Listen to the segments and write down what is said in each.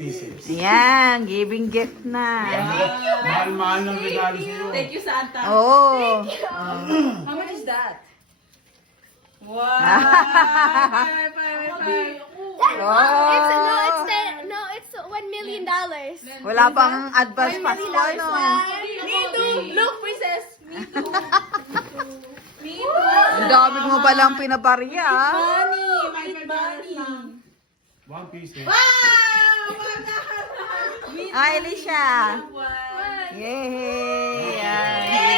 pieces. Ayan, giving gift na. Mahal-mahal ng regalo sa'yo. Thank you, Santa. Oh. How much is that? Wow! Oh. It's $1 million. Wala pang advance Pasko, no? Me too! Look, princess! Me too! Me too! Ang dami mo palang pinabarya, ah. Bunny! My bunny! 1 piece. Wow! Ay, Alicia. Yay! Ayan, giving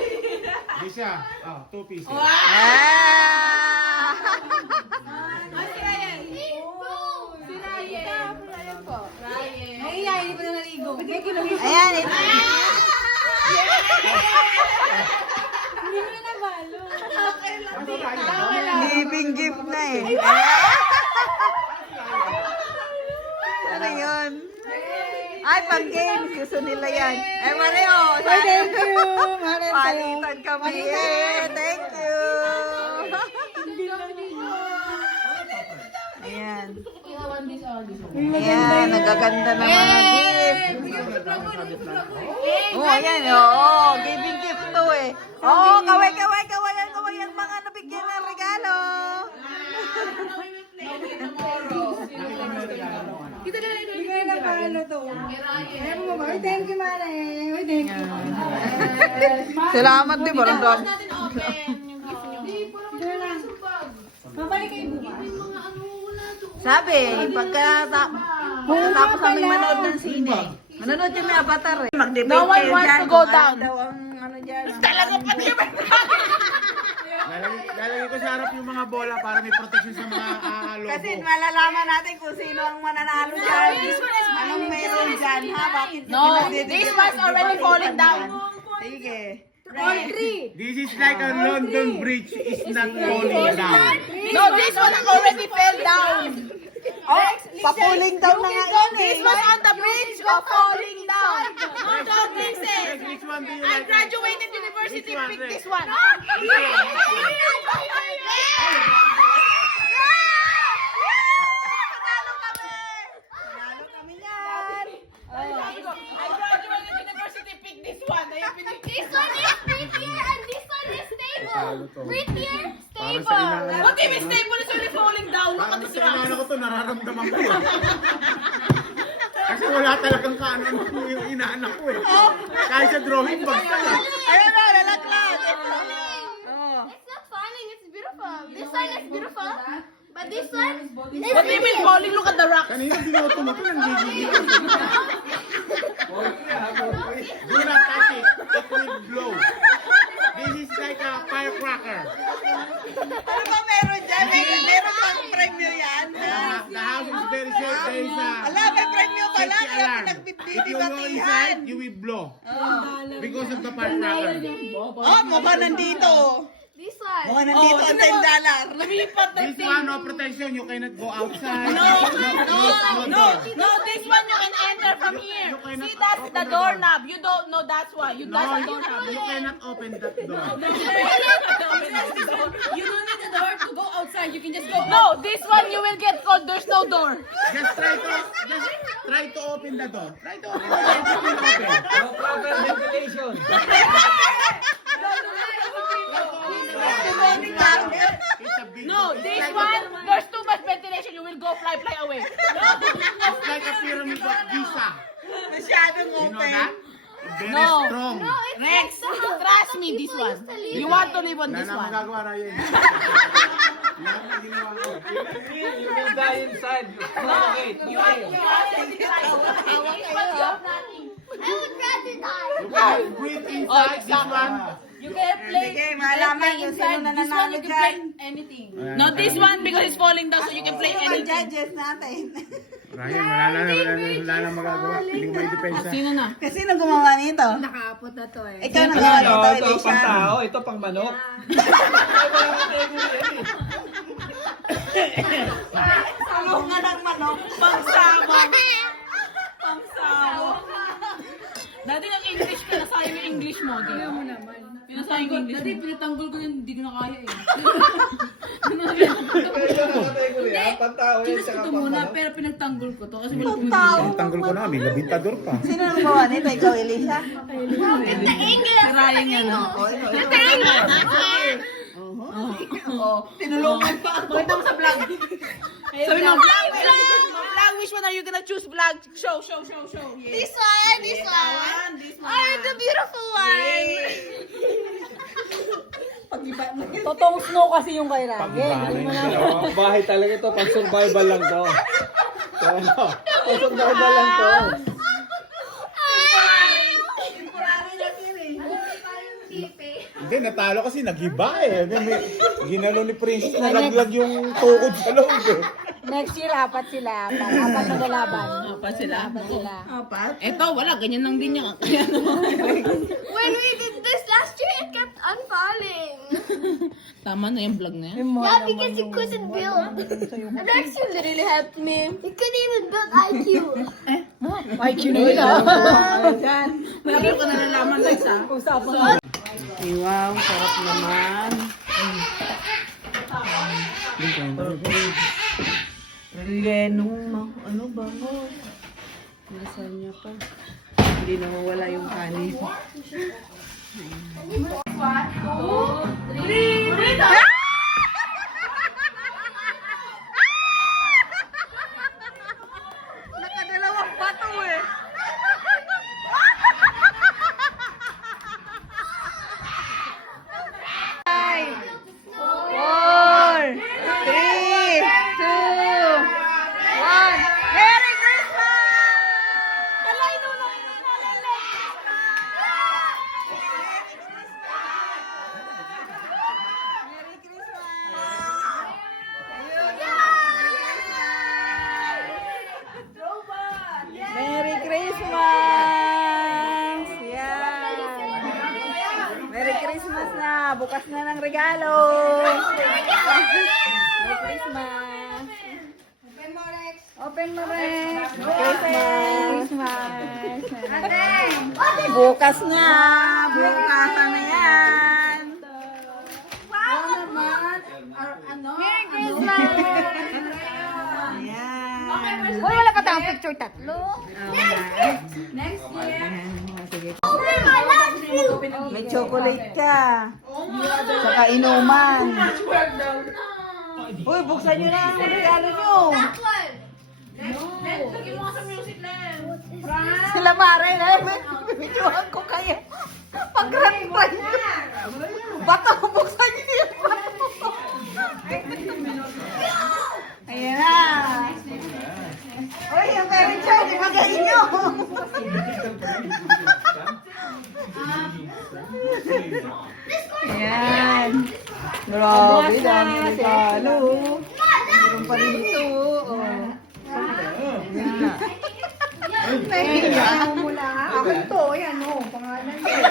gift na. Lisa, 2 pieces. Ah! Ayan, ito. Giving gift na eh. Ano yun? Ay, pang games. Gusto nila yan. Ay, Mario. Thank you. Palitan kami. Eh, thank you. Ayan. Ayan, nagaganda na mga gift. Oh, ayan. Oo, giving gift to eh. Oo, kaway ang mga nabigyan ng regalo. Salamat din, parang dami. Sabi, pagkatapos namin manood ng sine, manonood yung may avatar eh. Mag-debate No one kayo wants dyan to go kung down. ano daw ang ano dyan. Talaga pa di ba? Lalagay ko sa harap yung mga bola para may protection sa mga logo. Kasi malalaman natin kung sino ang mananalo dyan. Anong meron dyan, ha? Bakit No, this one's already falling down. Sige. This is like a London Bridge is not falling down. No, this one already fell down. Oh, papuling daw na nga yun eh. This was on the bridge of falling down. No, don't listen. Which one do you I like? graduated university, Which one, pick Red? this one. Nanalo kami yan. I graduated university, pick this one. This one is prettier and this one is stable. Prettier, Para stable. sa inaanak What if it's stable is already falling down? Look at Para this sa rock. inaanak ko to, nararamdaman ko eh. Kasi wala talagang kanan yung inaanak ko eh. Kahit sa drawing, bagsak eh. Ayun na, lalaklat. Oh. It's not falling, it's beautiful. This one is beautiful. But this one is What do you mean falling? Look at the rock. Kanina binoto mo ito, nanggigigil. Do not touch it. It will blow. This is like a firecracker. Ano ba meron dyan? Meron bang premyo yan? The house is very safe. There is a Ala, may premyo pala. safety Kaya alarm. If you go pinagbibatihan. inside, you will blow. Because of the firecracker. Oh, mukha nandito. this one. Mukha nandito ang $10. Lumipat na This one, no protection. You cannot go outside. No door. No, this one you can enter from here. You cannot See, that's open the the door. doorknob. You don't know that's why. You No, that's a you doorknob. cannot open that door. You don't need a door to go outside. You can just go. No, this one you will get cold. There's no door. Just try to open the door. Try to open the door. It will open. No proper ventilation. It's a big No, door. this one there's too much ventilation. You will go fly away. It's like a pyramid of Giza. Masyadong You know open. that? Very No. strong. Rex, trust me, this one. You want to live on Wala this na one. magagawa na yun. Lahat na ginawa ko. You will die inside. You suffocate. You want I would rather die. You can breathe inside this one. You can play. Sige, malaman kung sino nananalo dyan. Anything. Not this one because it's falling down, so you can play Sino ang anything. judges natin? Ryan, wala na magagawa. Hindi ko may depensa. Sino na? Kasi sino gumawa nito? Nakaapot na to eh. Ikaw nagawa nito, Ito Alicia. pang tao, ito pang manok. Salungan ng manok. Pangsama. Pangsama. Dati ng English ka na sayang yung English mo. Tingnan mo naman. Pinasayang English mo. Dati pinatanggol ko yun, hindi ko na kaya eh. Kinus ko to muna, pero pinagtanggol ko to. Kasi wala ko Tao. Tanggol ko na, may labintador pa. Sino ang gawa nito? Ikaw, Elisa? The English. Ryan yan. The English. Tinulungan pa ako. Pakita mo sa vlog. Sabi mo, vlog! Vlog, which one are you gonna choose vlog? Show. Yeah. This one. This one. Oh, the beautiful one. Totoong snow kasi yung kay Ryan. Bahay talaga ito, pang survival lang to. Pang survival lang to. Hindi, natalo kasi nag-iba eh. Ginalo ni Princess, nalaglag yung tukod sa loob eh. Next year, apat sila. Apat na lalaban. Apat sila. Apat. Eto, wala. Ganyan lang din yan. When we did this last year, it kept unfalling. Tama na yung vlog na yan. Yeah, because you couldn't build. Next you literally helped me. You couldn't even build IQ. IQ na yun. Meron ko nalalaman na isa. Wow, sarap naman. Lenong, ano ba mo? Nasaan niya pa? Hindi nawawala yung kanin. Nakadalawang bato eh. Four, three, two, one. Merry Christmas! Merry Christmas! Merry Christmas! Yan! Merry Christmas na! Bukas na ng regalo! Merry Christmas! Open mo, Rex! Christmas! Bukas na! Bukas na yan! Merry Christmas. Ayan! Uy, wala pa tayong picture tatlo. Open my last few. May chocolate ka. Saka inuman. Uy, buksan nyo na ang regalo nyo. That one. Lagyan mo sa music lang. Sila Mare, bibidyohan ko kayo. Pag-rantry nyo. Bato, buksan nyo yung bato. Ayan na. Uy, yung parent show, di magayin nyo. Ayan. Grabe, dami regalo. Meron pa rin ito. Oh. Ayan. Akin to, yan o. Pangalan niya.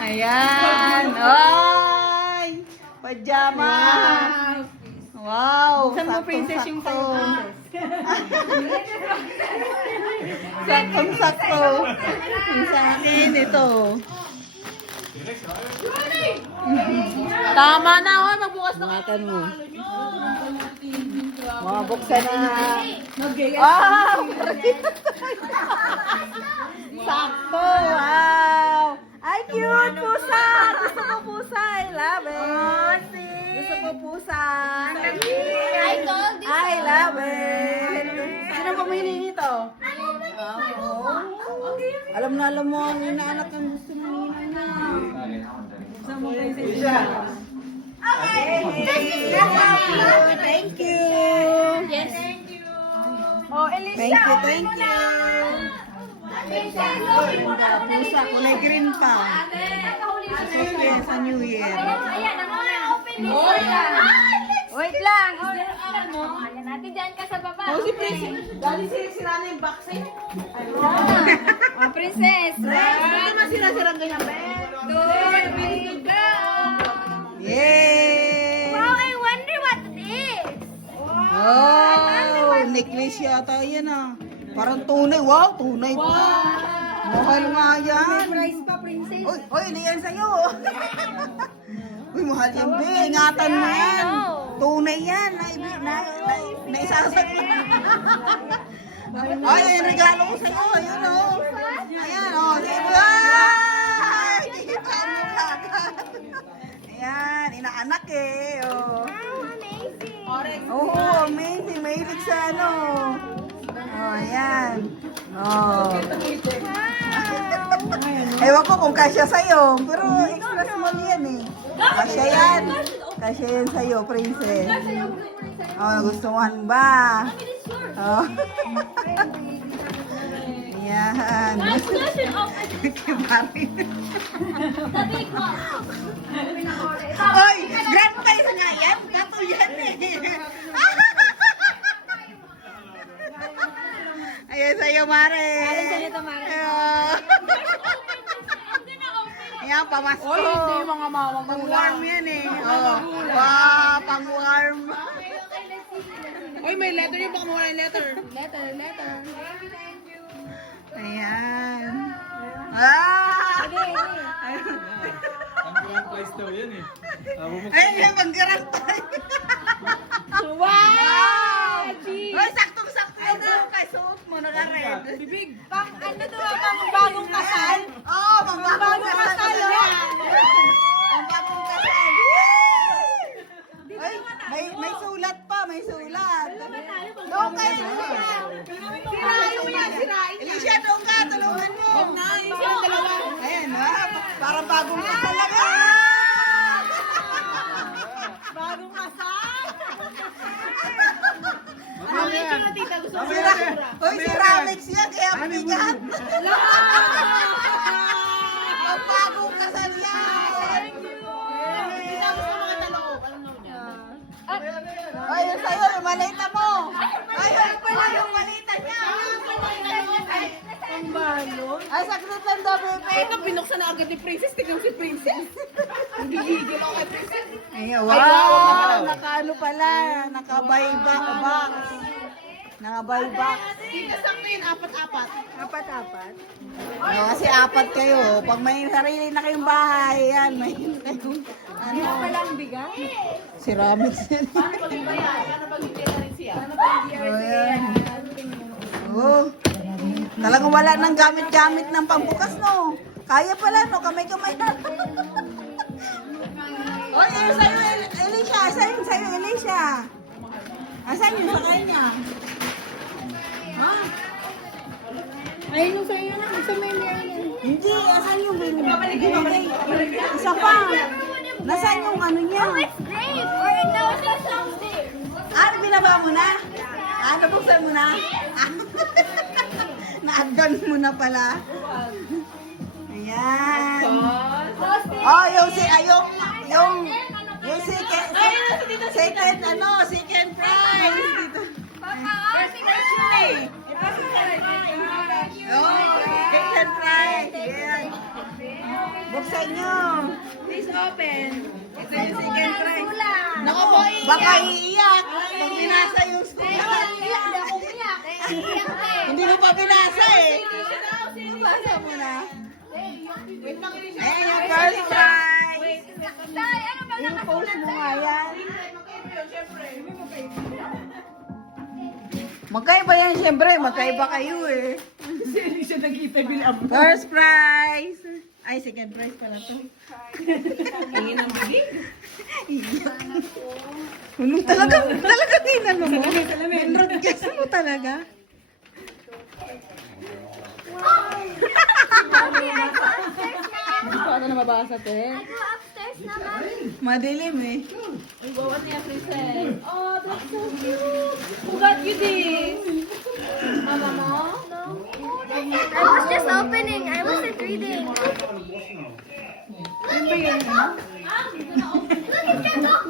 Ayan. Ay! Pajama. Wow. Saan mo, princess, yung saktong-sakto. sa'yo, Saktong-sakto. Yung sa akin, ito. Tama na, hoy. Magbukas na Makan mo. Mabuksan na. Ah! Sakto! Wow! Ay, cute! Pusa! Gusto ko pusa! I love it! Gusto ko pusa! I told this I love it! Sino pumili nito? Alam na alam mo ang inaanak ang gusto mo nina. Gusto mo kayo siya. Thank you! Yes. Oh, Elisa. Thank you! Pusa, kulay green pa. Kaya sa New Year. Ayan, open this. Wait lang. Ayan, natin dyan ka sa baba. Oh, si Princess. Dali sira na yung box eh. Oh, princess. Hindi naman sira-sira ganyan. Yay! Wow, I wonder what it is. Oh, necklace yata yan ah. Parang tunay. Wow, tunay pa. Mahal nga yan. Price pa, princess. Uy, hindi yan sa'yo. Uy, mahal yan, be. Ingatan mo yan. Tunay yan. Naisasag mo. Ay, yung regalo ko sa'yo. Ayun, oh. Ayan, oh. Ay! Kita mo kagad. Ayan, inaanak eh. Oh. Oh, amazing. Mahilig sa ano. Oh, ayan. Oh. Ewan ko kung kasya sa'yo. Pero extra small yan eh. Kasya yan. Kasya yan sa'yo, princess. Oh, nagustuhan ba? Oh. Ayan. Kibarin. Oy, grand prize nga yan. Kato yan eh. Ayan sa'yo, Mare. Ayan sa'yo to, Mare. Ayan, pamasko. Oy, hindi yung mga mawang Pang-warm yan eh. Oh. Wow, pang-warm. Oy, may letter yung baka mawala yung letter. Letter. Ayan. Ah! Ang grand prize daw yan eh. Ayan, yan, mag-garant tayo. Wow! Ay, saktong-sakto yan daw. Kay suot mo, naka-red. Bibig. Ano to, pang bagong kasal? Oo, pang-bagong kasal. yan. Pang-bagong kasal. Ay, may sulat pa, may sulat. Doon ka, Alicia. Sirain mo yan, sirain. Alicia, doon ka, tulungan mo. Nice. Yung dalawa. Ayan, parang bagong kasal talaga. Bagong kasal? Ito na tita, gusto ko Sira, uy, si Ramex yan, kaya bigat. Bagong kasal yan. Tita, gusto mo mga talong. Anong naman niya? Ay, yun sa'yo, yung malita mo. Ay, yun pala yung malita niya. Ay, saglit lang daw, bebe. Ito, binuksan na agad ni Princess. Tignan si Princess. Gigigil ako kay Princess. Ay, wow. Nakaano pala, naka-buy box. Naka-buy box. Tita, sakto yun, apat-apat. Apat-apat. Oh, kasi apat kayo. Pag may sarili na kayong bahay, yan, may ano, Palang bigat. si Ramex yan. Paano pag iba yan? Paano pag hindi na rin siya? Oh, yan. Oh. Talagang wala nang gamit-gamit ng pambukas, no? Kaya pala, no? Kamay-kamay na. Oy, ayun sa'yo, Alicia. Asan sa'yo, Alicia? Asan yun sa kanya? Ha? Ayun yung sa'yo na. Gusto mo yung meron yan. Hindi, asan yung binibigay? Isa pa. Nasaan yung ano niya? Great! Or no, it's downstairs. Ano, binaba mo na? Ano, buksan mo na? Na-advance mo na pala. Ayan. Oh, yung second prize dito. Oh, second prize. Ayan. Buksan nyo. Please open. Ito yung second prize. Nako, boy. Baka iiyak pag binasa yung sulat. Hindi mo pa binasa eh. Basa mo na. Ayan yung first prize. I-post mo nga yan. Magkaiba yan, syempre. Magkaiba kayo eh. Hindi siya nakita bilang. First prize. Ay, second prize pala to. Tingin ng bigig. Talaga tinano mo. Enrodgas mo talaga. Mommy, I go upstairs now. Paano na mabasa, te? I go upstairs now, Mommy. Madilim eh. Uy, bawas niya, Princess. Oh, that's so cute. Who got you this? Mama mo? No. I was just opening. I wasn't reading.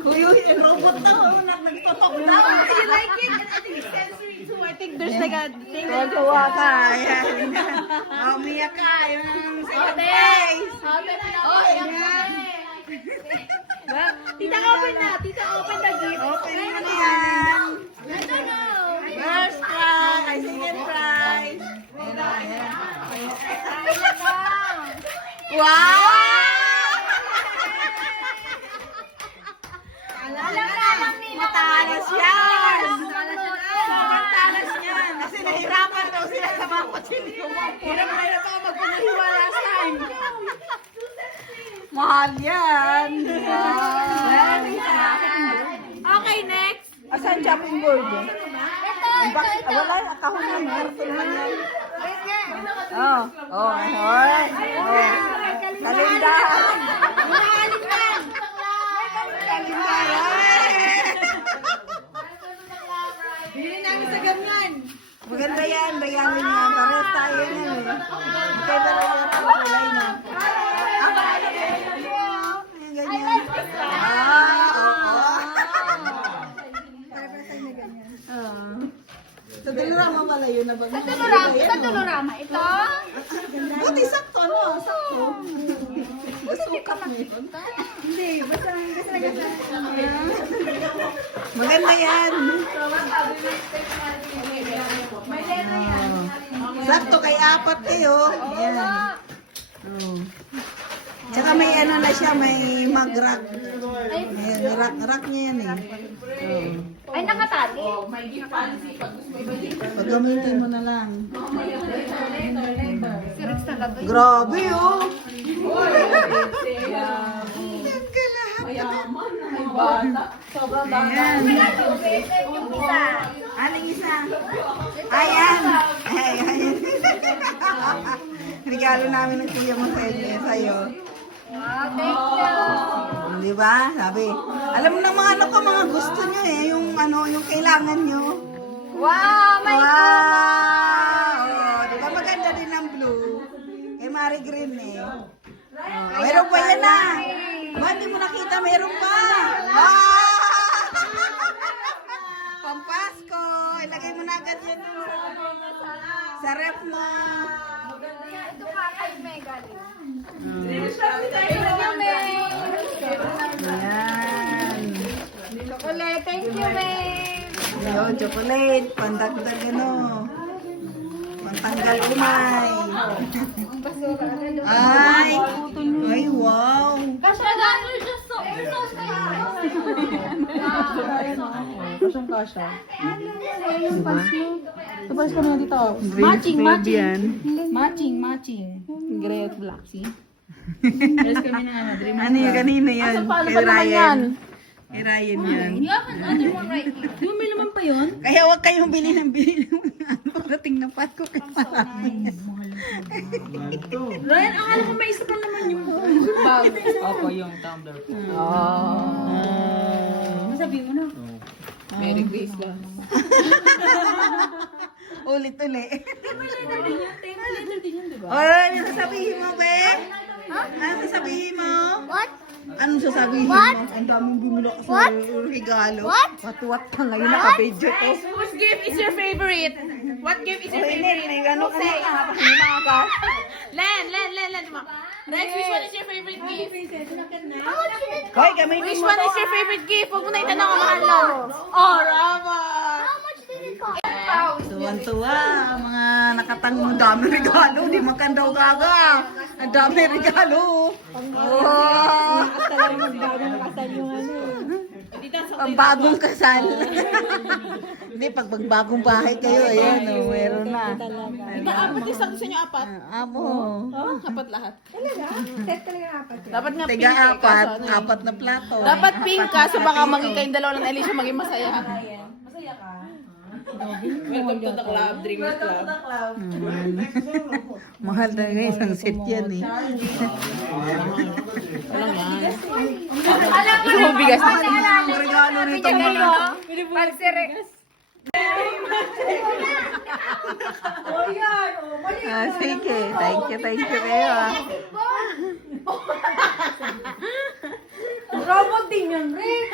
Uy, yung robot na ako. Nagtotok na. You like it? And I think it's sensory too. I think there's like a thing that you Tuwa ka. Ayan. Oh, umiyak ka. Yung second prize. Oh, yeah. Tita, open na. Tita, open the gift. Open mo na yan. I don't know. First Wow! Matalas yan! Sobrang talas yan! Kasi nahirapan daw sila sa mga kutsilyo. Hirap na hirap ako magpanahiwa last time. Mahal yan! Wow! Okay, next. Asan chopping board? Bakit? Wala, kahon na. Karton lang yan. Oh, oh, oh. Kalindahan. Bilhin namin sa ganyan. Maganda yan, bayanin niya. Parehas tayo yan eh. Magkaiba lang yung kulay na. Yung ganyan. Oo. Sa Dolorama pala yun na ba? Sa Dolorama. Ito? Buti sakto, no? Sakto. Sukat mo yun. Hindi, basta Maganda yan. Sakto kay apat kayo. Yan. Oh. Tsaka may ano na siya, may mag-rack. May rack niya yan eh. Oh. Ay, nakatali. Pagamitin mo na lang. Si Rex talaga. Grabe oh. Ayan. Aling isa. Ayan. Ayan. Regalo namin ng kuya mo sa'yo. Wow, thank you. Di ba? Sabi. Alam mo na mga ano ko, mga gusto nyo eh. Yung ano, yung kailangan nyo. Wow, my Wow! Oh, di ba maganda din ang blue? Kay Marie Green eh. Oh, meron pa yan na. Ba't di mo nakita? Meron pa. Ah! Pampasko. Ilagay mo na agad yan sa ref mo. Ito ka kay Megan. Ayan. Chocolate, thank you, Meg. Ayun, chocolate. Pandagdag ano. Pantanggal umay. Ay! Ay, wow! Kasha, that was just so Kasha. Tapos kami dito. Matching. Gray at black, see? Tapos kami na nga, dream. Ano yung kanina yan? Paano Kay ba naman Ryan. yan? Kay Ryan yan. You have another one right here. Yung may naman pa yun? Kaya huwag kayong bili ng Dating na pat ko kay marami. Ryan, akala ko may isa pa naman yung bag. Opo, yung tumbler po. Masabi mo na. Merry Christmas. Ulit-ulit. Leather din yun, di ba? Oy, ano sasabihin mo, be? Ano sasabihin mo? What? Anong sasabihin mo? What? Ang daming bumulok sa regalo. What? What ka ngayon naka-video to. Whose gift is your favorite? What gift is your favorite? May gano'n ka na ka. Len. Rex, which one is your favorite gift? Hoy, gamitin Which mo one to, is your ah. favorite gift? Huwag mo na itanong ang mahal mo. Oh, Rama! How much did it cost? Tuwan-tuwa, ang mga nakatangong dami regalo. Di makandaw gaga. Ang dami regalo. Oh. Ang bagong kasal. Hindi, pag magbagong bahay kayo, ayan, oh, meron na. Ikaw, apat yung sakto sa inyo, apat. Amo. Apat lahat. Dapat nga pink Tiga eh, apat, kaso ano eh. apat na plato. Dapat pink ka, so baka maging kayong dalawa ng Alicia maging masaya. Masaya ka? Welcome to the club, Dreamers Club. Mahal na nga isang set yan eh. Gusto mo bigas na? Ang regalo nito mga. Ah, sige, thank you kayo ah. Robot din yan, Rick!